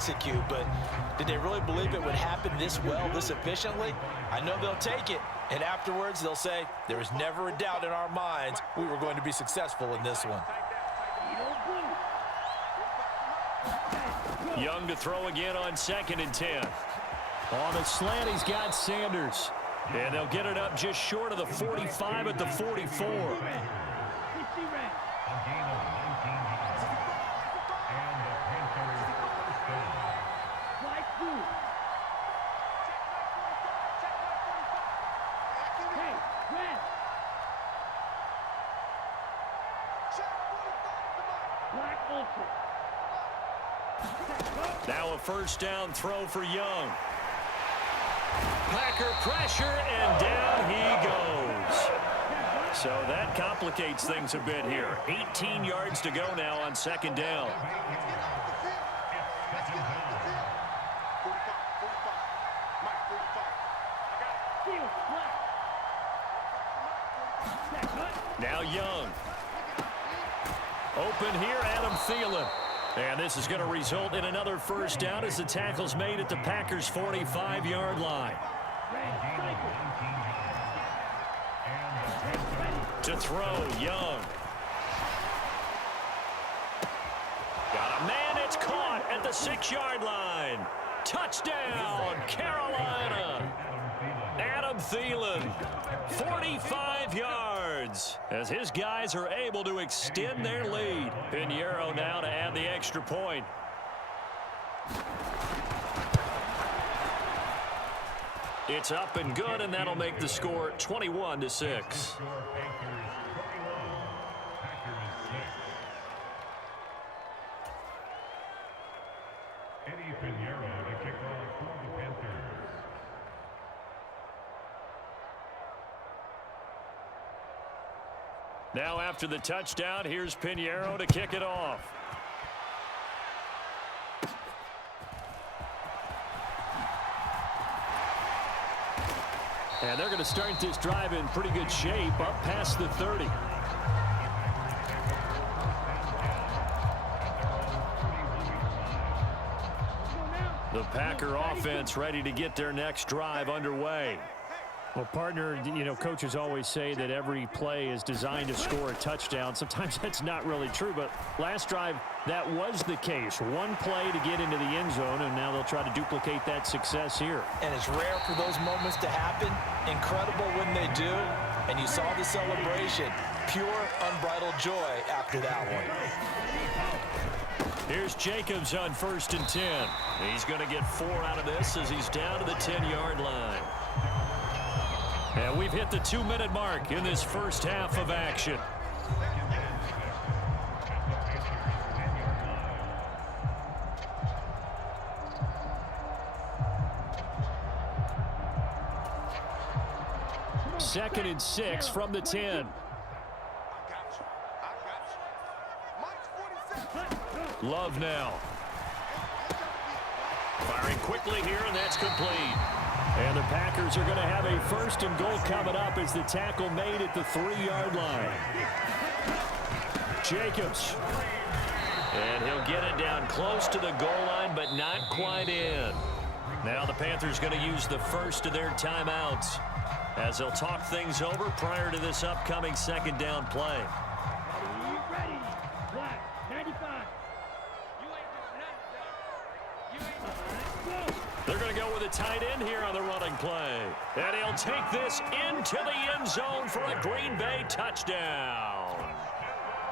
execute, but did they really believe it would happen this well, this efficiently? I know they'll take it, and afterwards they'll say, there was never a doubt in our minds we were going to be successful in this one. Young to throw again on 2nd and 10. On the slant, he's got Sanders. And they'll get it up just short of the 45 at the 44. Now a first down throw for Young. Packer pressure, and down he goes. So that complicates things a bit here. 18 yards to go now on 2nd down. Now Young. Open here, Adam Thielen. And this is going to result in another first down as the tackle's made at the Packers' 45-yard line. To throw, Young. Got a man, it's caught at the 6-yard line. Touchdown, Carolina. Adam Thielen, 45 yards, as his guys are able to extend their lead. Pinheiro now to add the extra point. It's up and good, and that'll make the score 21-6. Now after the touchdown, here's Pinheiro to kick it off. And they're going to start this drive in pretty good shape, up past the 30. The Packer offense ready to get their next drive underway. Well, partner, you know, coaches always say that every play is designed to score a touchdown. Sometimes that's not really true, but last drive, that was the case. One play to get into the end zone, and now they'll try to duplicate that success here. And it's rare for those moments to happen. Incredible when they do. And you saw the celebration. Pure, unbridled joy after that one. Here's Jacobs on 1st and 10. He's going to get 4 out of this as he's down to the 10-yard line. And we've hit the 2-minute mark in this first half of action. Second and 6 from the 10. Love now. Firing quickly here, and that's complete. And the Packers are going to have a 1st and goal coming up as the tackle made at the 3-yard line. Jacobs. And he'll get it down close to the goal line, but not quite in. Now the Panthers going to use the first of their timeouts as they'll talk things over prior to this upcoming 2nd down play. They're going to go with a tight end here on the running play. And he'll take this into the end zone for a Green Bay touchdown.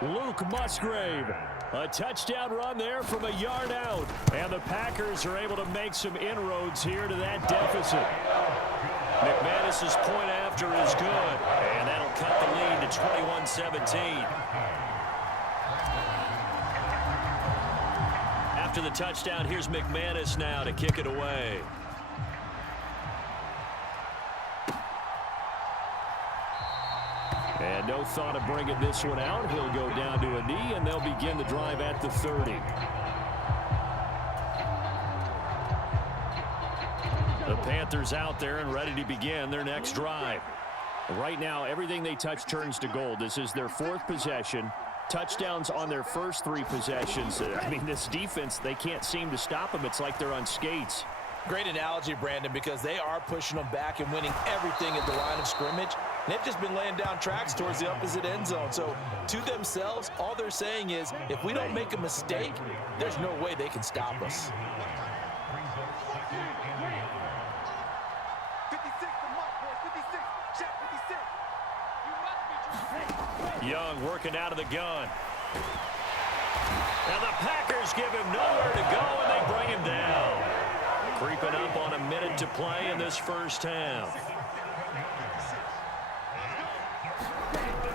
Luke Musgrave. A touchdown run there from a yard out. And the Packers are able to make some inroads here to that deficit. McManus's point after is good. And that'll cut the lead to 21-17. After the touchdown, here's McManus now to kick it away. And no thought of bringing this one out. He'll go down to a knee, and they'll begin the drive at the 30. The Panthers out there and ready to begin their next drive. Right now, everything they touch turns to gold. This is their 4th possession. touchdowns on their first 3 possessions. I mean, this defense, they can't seem to stop them. It's like they're on skates. Great analogy, Brandon, because they are pushing them back and winning everything at the line of scrimmage. They've just been laying down tracks towards the opposite end zone. So to themselves, all they're saying is, if we don't make a mistake, there's no way they can stop us. Young working out of the gun. And the Packers give him nowhere to go, and they bring him down. Creeping up on a minute to play in this first half.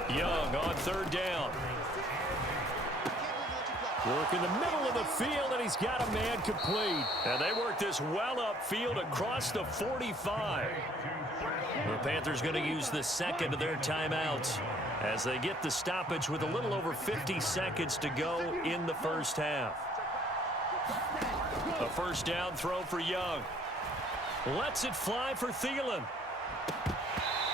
Young on 3rd down. Work in the middle of the field, and he's got a man complete. And they work this well upfield across the 45. The Panthers going to use the second of their timeouts as they get the stoppage with a little over 50 seconds to go in the first half. A first down throw for Young. Lets it fly for Thielen.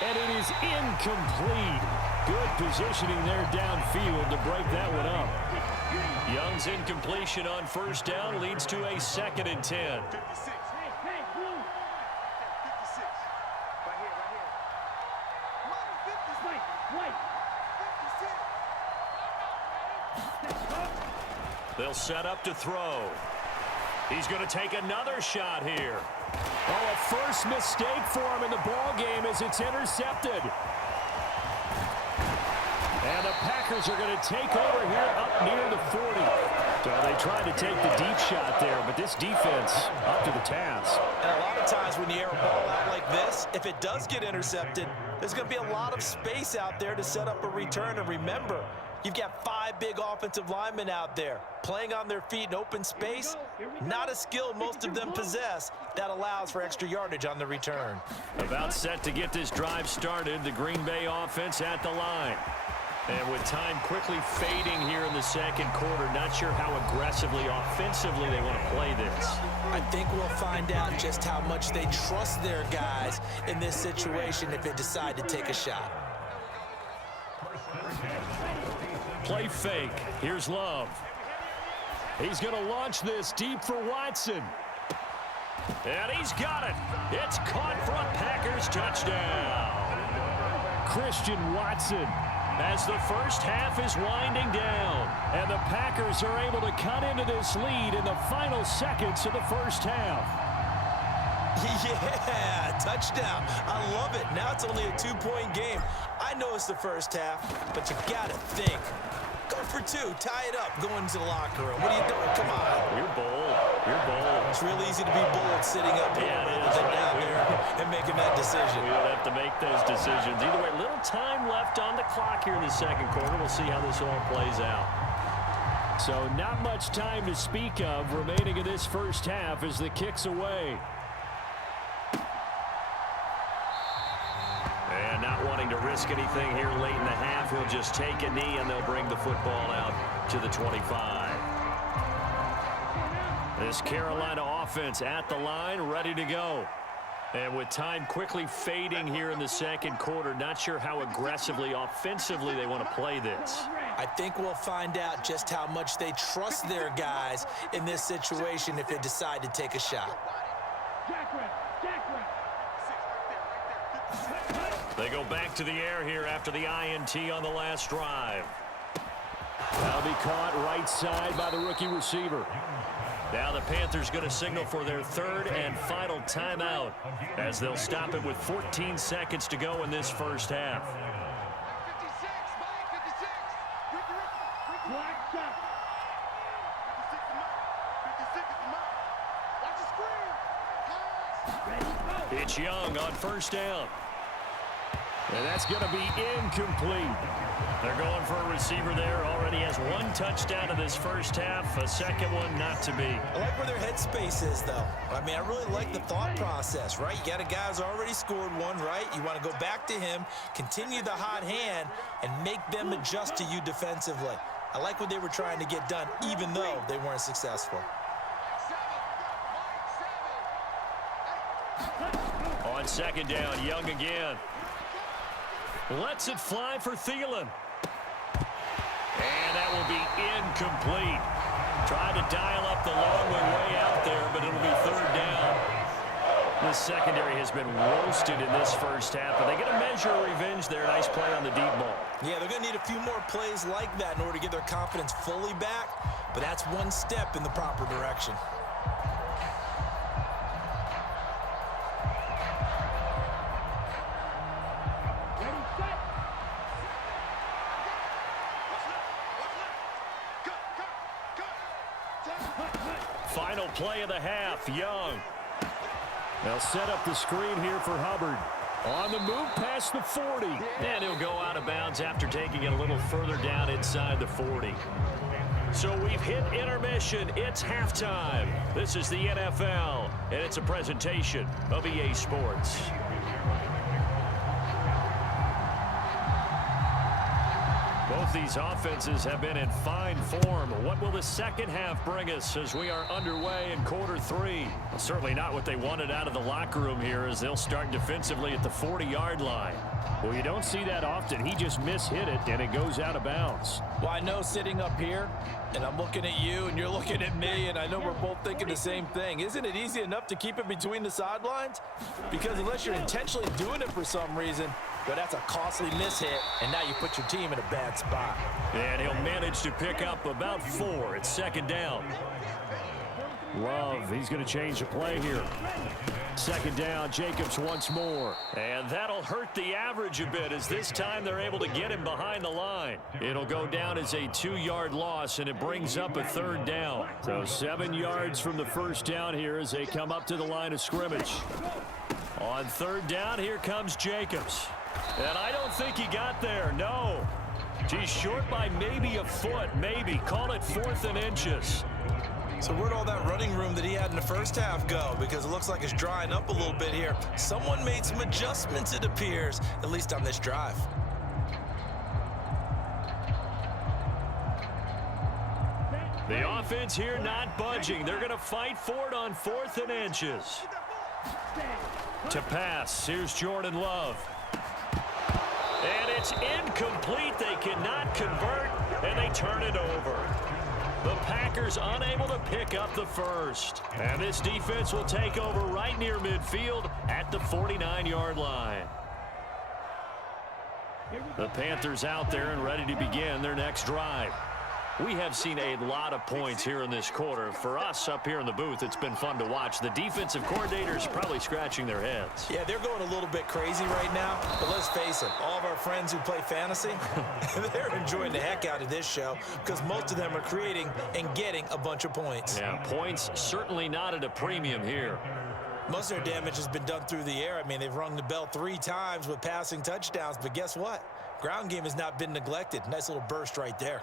And it is incomplete. Good positioning there downfield to break that one up. Young's incompletion on first down leads to a 2nd and 10. They'll set up to throw. He's going to take another shot here. Oh, a first mistake for him in the ball game as it's intercepted. And the Packers are going to take over here up near the 40. So they tried to take the deep shot there, but this defense up to the task. And a lot of times when you air a ball out like this, if it does get intercepted, there's going to be a lot of space out there to set up a return. And remember, you've got 5 big offensive linemen out there playing on their feet in open space. Not a skill most of them possess that allows for extra yardage on the return. About set to get this drive started, the Green Bay offense at the line. And with time quickly fading here in the second quarter, not sure how aggressively, offensively they want to play this. I think we'll find out just how much they trust their guys in this situation if they decide to take a shot. Play fake. Here's Love. He's going to launch this deep for Watson. And he's got it. It's caught for a Packers touchdown. Christian Watson. As the first half is winding down. And the Packers are able to cut into this lead in the final seconds of the first half. Yeah, touchdown. I love it. Now it's only a 2-point game. I know it's the first half, but you got to think. Go for 2. Tie it up. Go into the locker room. What are you doing? Come on. You're bold. You're bold. It's really easy to be bold sitting up here rather than down there and making that decision. We don't have to make those decisions. Either way, little time left on the clock here in the second quarter. We'll see how this all plays out. So not much time to speak of remaining in this first half as the kick's away. And not wanting to risk anything here late in the half, he'll just take a knee and they'll bring the football out to the 25. This Carolina offense at the line, ready to go. And with time quickly fading here in the second quarter, not sure how aggressively, offensively they want to play this. I think we'll find out just how much they trust their guys in this situation if they decide to take a shot. They go back to the air here after the INT on the last drive. That'll be caught right side by the rookie receiver. Now the Panthers going to signal for their 3rd and final timeout as they'll stop it with 14 seconds to go in this first half. It's Young on first down. And that's going to be incomplete. They're going for a receiver there. Already has 1 touchdown in this first half. A second one not to be. I like where their headspace is, though. I mean, I really like the thought process, right? You got a guy who's already scored 1, right? You want to go back to him, continue the hot hand, and make them adjust to you defensively. I like what they were trying to get done, even though they weren't successful. On second down, Young again. Lets it fly for Thielen. And be incomplete. Tried to dial up the long way out there, but it'll be third down. The secondary has been roasted in this first half, but they get a measure of revenge there. Nice play on the deep ball. Yeah, they're going to need a few more plays like that in order to get their confidence fully back, but that's one step in the proper direction. Final play of the half, Young. They'll set up the screen here for Hubbard. On the move past the 40. And he'll go out of bounds after taking it a little further down inside the 40. So we've hit intermission. It's halftime. This is the NFL, and it's a presentation of EA Sports. Both these offenses have been in fine form. What will the second half bring us as we are underway in quarter three? Well, certainly not what they wanted out of the locker room here, as they'll start defensively at the 40-yard line. Well, you don't see that often. He just mishit it, and it goes out of bounds. Well, I know sitting up here, and I'm looking at you, and you're looking at me, and I know we're both thinking the same thing. Isn't it easy enough to keep it between the sidelines? Because unless you're intentionally doing it for some reason, but that's a costly mishit, and now you put your team in a bad spot. And he'll manage to pick up about 4. It's second down. Love, he's going to change the play here. Second down, Jacobs once more. And that'll hurt the average a bit, as this time they're able to get him behind the line. It'll go down as a 2-yard loss, and it brings up a third down. So 7 yards from the first down here as they come up to the line of scrimmage. On third down, here comes Jacobs. And I don't think he got there, no. He's short by maybe a foot, maybe. Call it 4th and inches. So where'd all that running room that he had in the first half go? Because it looks like it's drying up a little bit here. Someone made some adjustments, it appears, at least on this drive. The offense here not budging. They're going to fight for it on 4th and inches. To pass, here's Jordan Love. And it's incomplete. They cannot convert, and they turn it over. The Packers unable to pick up the first. And this defense will take over right near midfield at the 49-yard line. The Panthers out there and ready to begin their next drive. We have seen a lot of points here in this quarter. For us up here in the booth, it's been fun to watch. The defensive coordinators probably scratching their heads. Yeah, they're going a little bit crazy right now, but let's face it, all of our friends who play fantasy, they're enjoying the heck out of this show because most of them are creating and getting a bunch of points. Yeah, points certainly not at a premium here. Most of their damage has been done through the air. I mean, they've rung the bell 3 times with passing touchdowns, but guess what? Ground game has not been neglected. Nice little burst right there.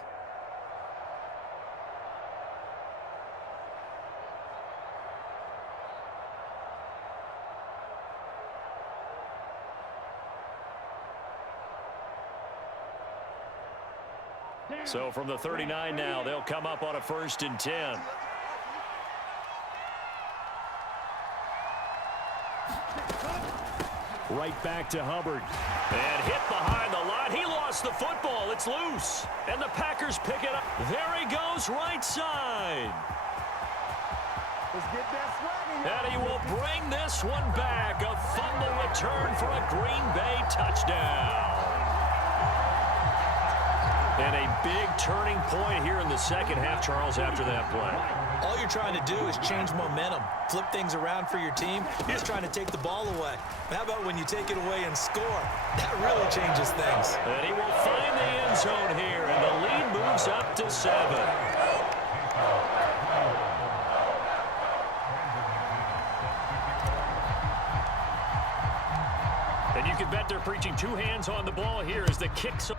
So from the 39 now, they'll come up on a 1st and 10. Right back to Hubbard. And hit behind the line. He lost the football. It's loose. And the Packers pick it up. There he goes, right side. And he will bring this one back. A fumble return for a Green Bay touchdown. And a big turning point here in the second half, Charles, after that play. All you're trying to do is change momentum, flip things around for your team. You're just trying to take the ball away. How about when you take it away and score? That really changes things. And he will find the end zone here, and the lead moves up to 7. And you can bet they're preaching 2 hands on the ball here as the kicks.